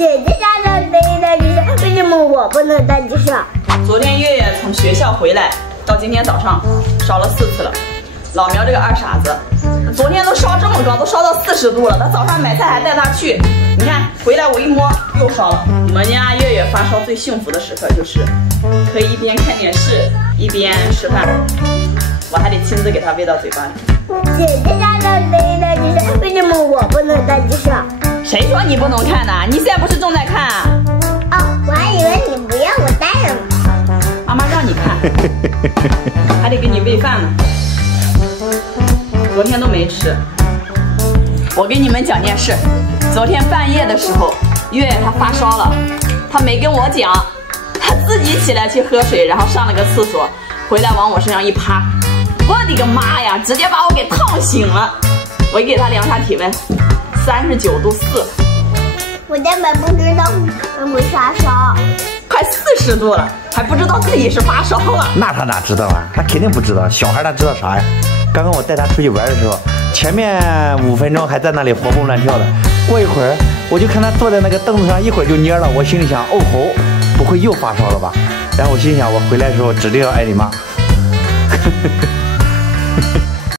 姐姐家的可以带去上，为什么我不能带去上？昨天月月从学校回来，到今天早上烧了4次了。老苗这个二傻子，昨天都烧这么高，都烧到40度了。他早上买菜还带他去，你看回来我一摸又烧了。我们家月月发烧最幸福的时刻就是可以一边看电视一边吃饭，我还得亲自给他喂到嘴巴里。姐姐家的可以带去上，为什么我不能带去上？谁说你不能看呢？你现在不是正在看啊？哦，我还以为你不让我带了呢。妈妈让你看，还得给你喂饭呢。昨天都没吃。我给你们讲件事，昨天半夜的时候，月月她发烧了，她没跟我讲，她自己起来去喝水，然后上了个厕所，回来往我身上一趴，我的个妈呀，直接把我给烫醒了。我给她量下体温，39度4。我根本不知道我会发烧，快40度了，还不知道自己是发烧了。那他哪知道啊？他肯定不知道，小孩他知道啥呀？刚刚我带他出去玩的时候，前面5分钟还在那里活蹦乱跳的，过一会儿我就看他坐在那个凳子上，一会儿就蔫了。我心里想，哦吼，不会又发烧了吧？然后我心想，我回来的时候指定要挨你骂。